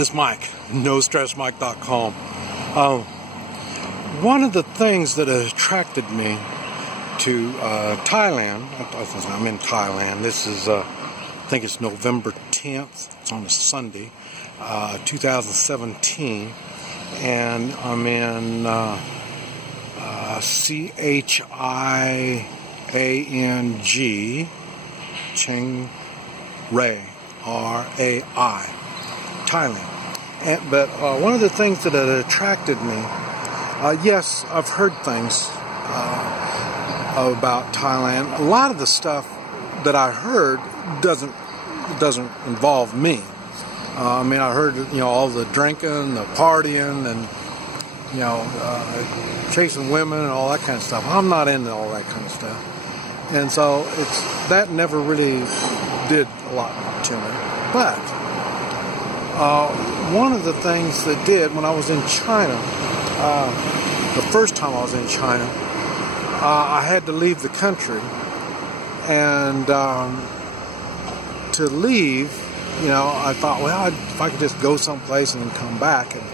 This Mike, NoStressMike.com. One of the things that attracted me to Thailand, I'm in Thailand, this is, I think it's November 10th, it's on a Sunday, 2017, and I'm in Chiang, Chiang Rai, R-A-I, Thailand. But one of the things that attracted me, yes, I've heard things about Thailand. A lot of the stuff that I heard doesn't involve me. I mean, I heard, all the drinking, the partying, and chasing women and all that kind of stuff. I'm not into all that kind of stuff, and so that never really did a lot to me. But one of the things that did when I was in China, the first time I was in China, I had to leave the country, and to leave, I thought, well, if I could just go someplace and then come back, and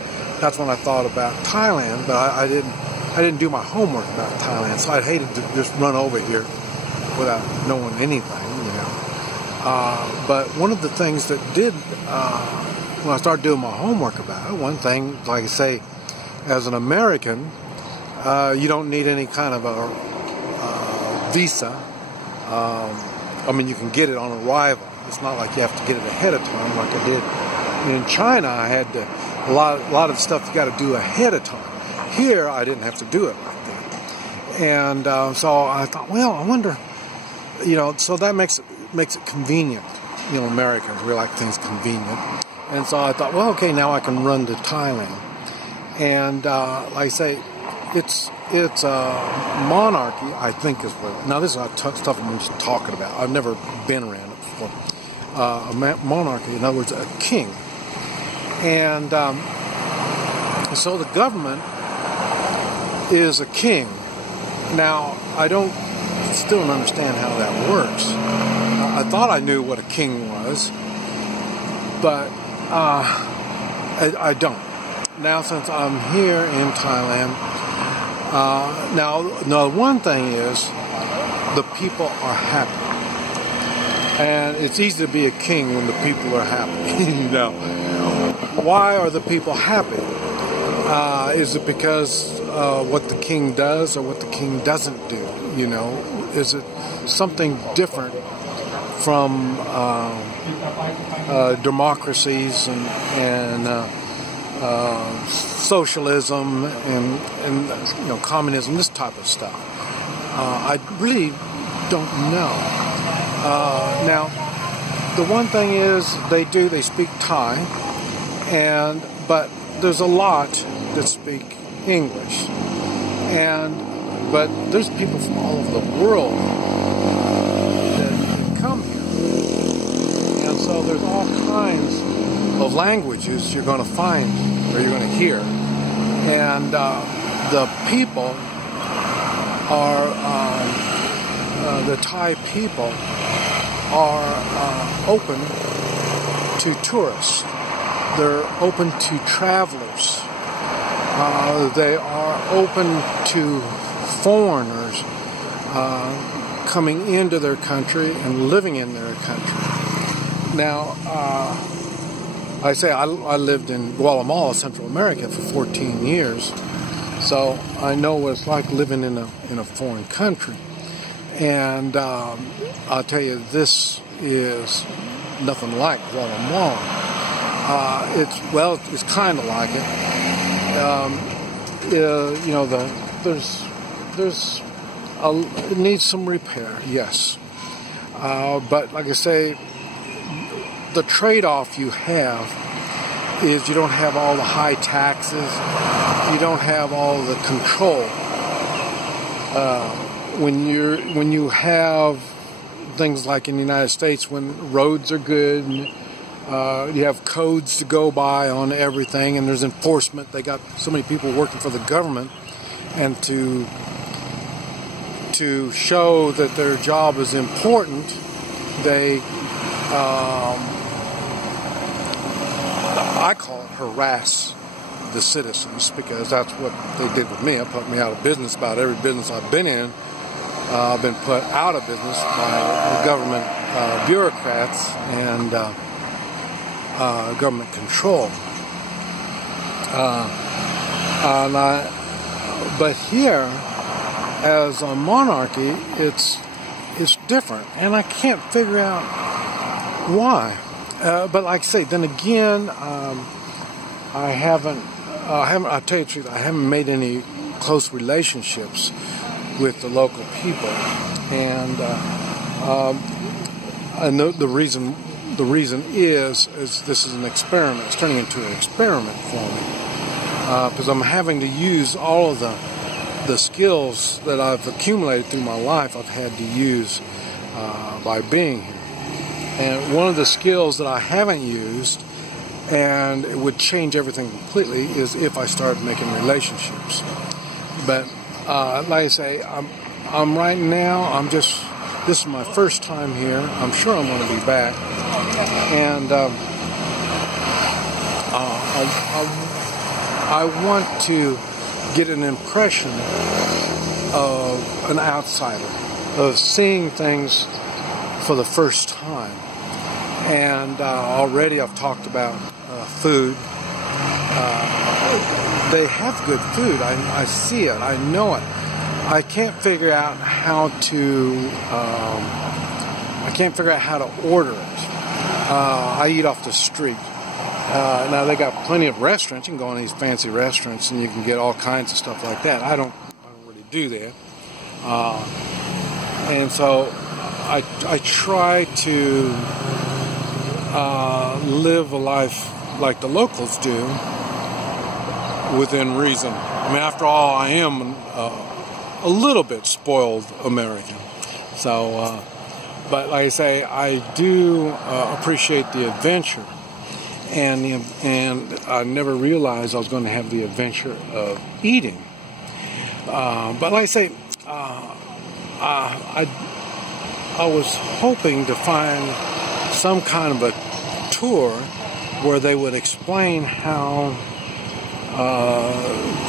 that's when I thought about Thailand. But I didn't do my homework about Thailand, so I'd hated to just run over here without knowing anything, But one of the things that did, when I started doing my homework about it, one thing, like I say, as an American, you don't need any kind of a visa. I mean, you can get it on arrival. It's not like you have to get it ahead of time like I did. In China, I had to, a lot of stuff you got to do ahead of time. Here, I didn't have to do it like that. And so I thought, well, I wonder, so that makes it convenient. Americans, we like things convenient. And so I thought, well, okay, now I can run to Thailand. And like I say, it's a monarchy, I think is what. Now this is stuff I'm just talking about. I've never been around it before. A monarchy, in other words, a king. And so the government is a king. Now I still don't understand how that works. I thought I knew what a king was, but I don't. Now, since I'm here in Thailand, now one thing is the people are happy, and it's easy to be a king when the people are happy. Why are the people happy? Is it because what the king does or what the king doesn't do? Is it something different from democracies and socialism and communism, this type of stuff? I really don't know. Now, the one thing is they speak Thai, but there's a lot that speak English, but there's people from all over the world that come here, and so there's all kinds of languages you're going to find or you're going to hear, and the people are the Thai people are open to tourists. They're open to travelers. They are open to foreigners coming into their country and living in their country. Now, I lived in Guatemala, Central America, for 14 years, so I know what it's like living in a foreign country. And I'll tell you, this is nothing like Guatemala. It's kind of like it. It needs some repair, yes. But like I say, the trade-off you have is you don't have all the high taxes, you don't have all the control. When you have things like in the United States, when roads are good, and, you have codes to go by on everything, and there's enforcement. They got so many people working for the government, and to show that their job is important, they I call it harass the citizens, because that's what they did with me. It put me out of business. About every business I've been in, I've been put out of business by government bureaucrats and government control. But here, as a monarchy, it's different, and I can't figure out why. But like I say, then again, I'll tell you the truth, I haven't made any close relationships with the local people, and the reason is this is an experiment. It's turning into an experiment for me, because I'm having to use all of the skills that I've accumulated through my life. I've had to use by being here. And one of the skills that I haven't used, and it would change everything completely, is if I started making relationships. But like I say, I'm right now, this is my first time here. I'm sure I'm going to be back. And I want to get an impression of an outsider, of seeing things for the first time. And already I've talked about food. They have good food. I see it. I know it. I can't figure out how to. I can't figure out how to order it. I eat off the street. Now they got plenty of restaurants. You can go in these fancy restaurants and you can get all kinds of stuff like that. I don't really do that. And so I try to live a life like the locals do, within reason. I mean, after all, I am a little bit spoiled American. So, but like I say, I do appreciate the adventure, and I never realized I was going to have the adventure of eating. But like I say, I was hoping to find some kind of a tour where they would explain how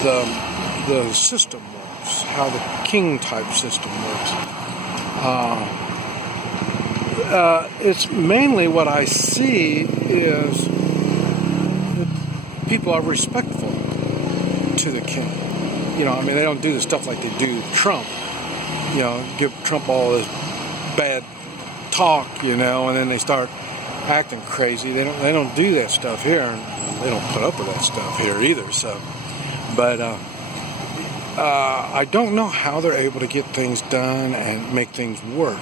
the system works, how the king type system works. It's mainly what I see is that people are respectful to the king. You know, I mean, they don't do the stuff like they do Trump. You know, give Trump all this bad talk, you know, and then they start acting crazy. They don't do that stuff here, and they don't put up with that stuff here either. So, but I don't know how they're able to get things done and make things work,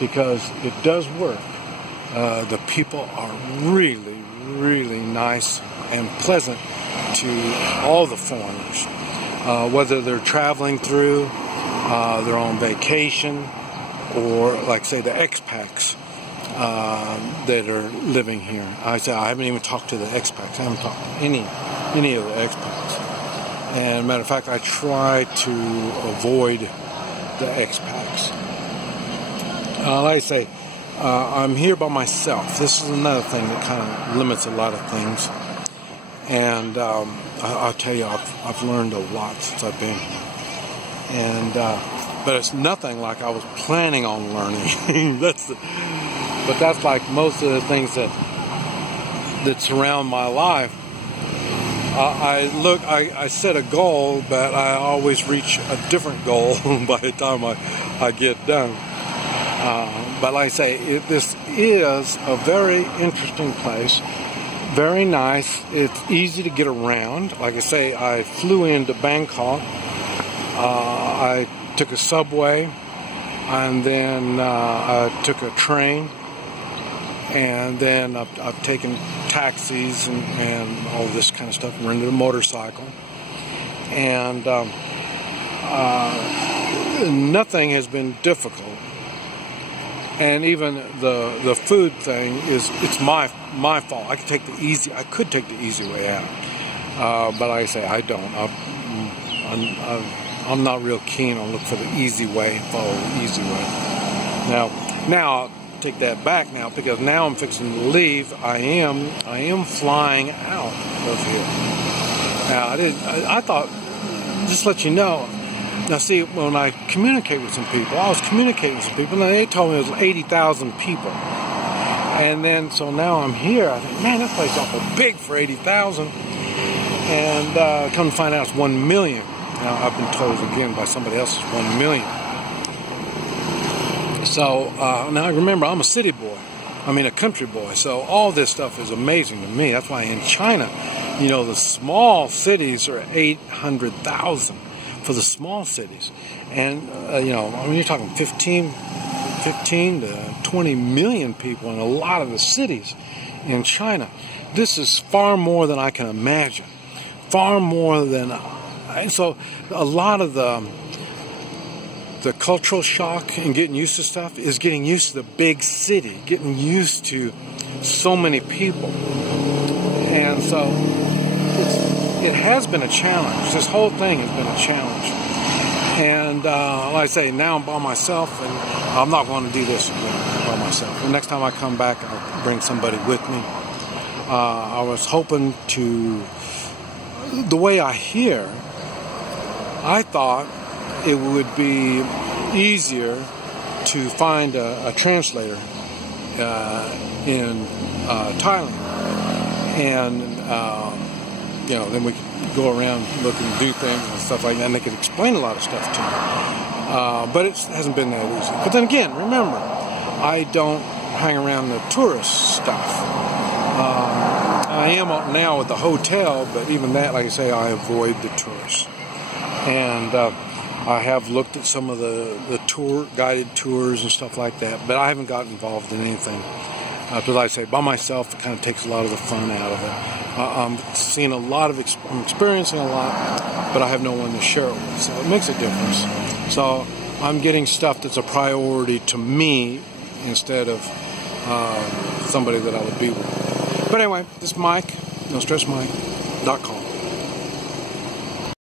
because it does work. The people are really, really nice and pleasant to all the foreigners, whether they're traveling through, they're on vacation, or like say the expats that are living here. I haven't even talked to the expats. I haven't talked to any of the expats. And matter of fact, I try to avoid the expats. Like I say, I'm here by myself. This is another thing that kind of limits a lot of things. And I'll tell you, I've learned a lot since I've been here. And but it's nothing like I was planning on learning. But that's like most of the things that surround my life. I set a goal, but I always reach a different goal by the time I get done. But like I say, this is a very interesting place, very nice. It's easy to get around. Like I say, I flew into Bangkok. I took a subway, and then I took a train, and then I've taken taxis and all this kind of stuff, rented a motorcycle, and nothing has been difficult. And even the food thing it's my fault. I could take the easy way out, but like I say, I don't. I'm not real keen on looking for the easy way, follow the easy way. Now, take that back now, because now I'm fixing to leave. I am flying out of here. Now, I thought, just to let you know. Now, see, when I communicate with some people, I was communicating with some people, and they told me it was 80,000 people. And then, so now I'm here. I think, man, that place is awful big for 80,000. And come to find out it's 1 million. Now, I've been told again by somebody else it's 1 million. So, now remember, I'm a city boy. I mean, a country boy. So, all this stuff is amazing to me. That's why in China, you know, the small cities are 800,000 for the small cities. And, you know, I mean, you're talking 15 to 20 million people in a lot of the cities in China. This is far more than I can imagine. Far more than... So a lot of the cultural shock and getting used to stuff is getting used to the big city, getting used to so many people. And so it has been a challenge. This whole thing has been a challenge. And like I say, now I'm by myself, and I'm not going to do this again by myself. The next time I come back, I'll bring somebody with me. I was hoping to, the way I hear, I thought it would be easier to find a translator in Thailand. And, you know, then we could go around, look and do things and stuff like that, and they could explain a lot of stuff to me. But it hasn't been that easy. But then again, remember, I don't hang around the tourist stuff. I am now at the hotel, but even that, like I say, I avoid the tourists. And I have looked at some of the guided tours and stuff like that, but I haven't gotten involved in anything. Because like I say, by myself, it kind of takes a lot of the fun out of it. I'm seeing a lot of, I'm experiencing a lot, but I have no one to share it with, so it makes a difference. So I'm getting stuff that's a priority to me instead of somebody that I would be with. But anyway, this is Mike, NoStressMike.com.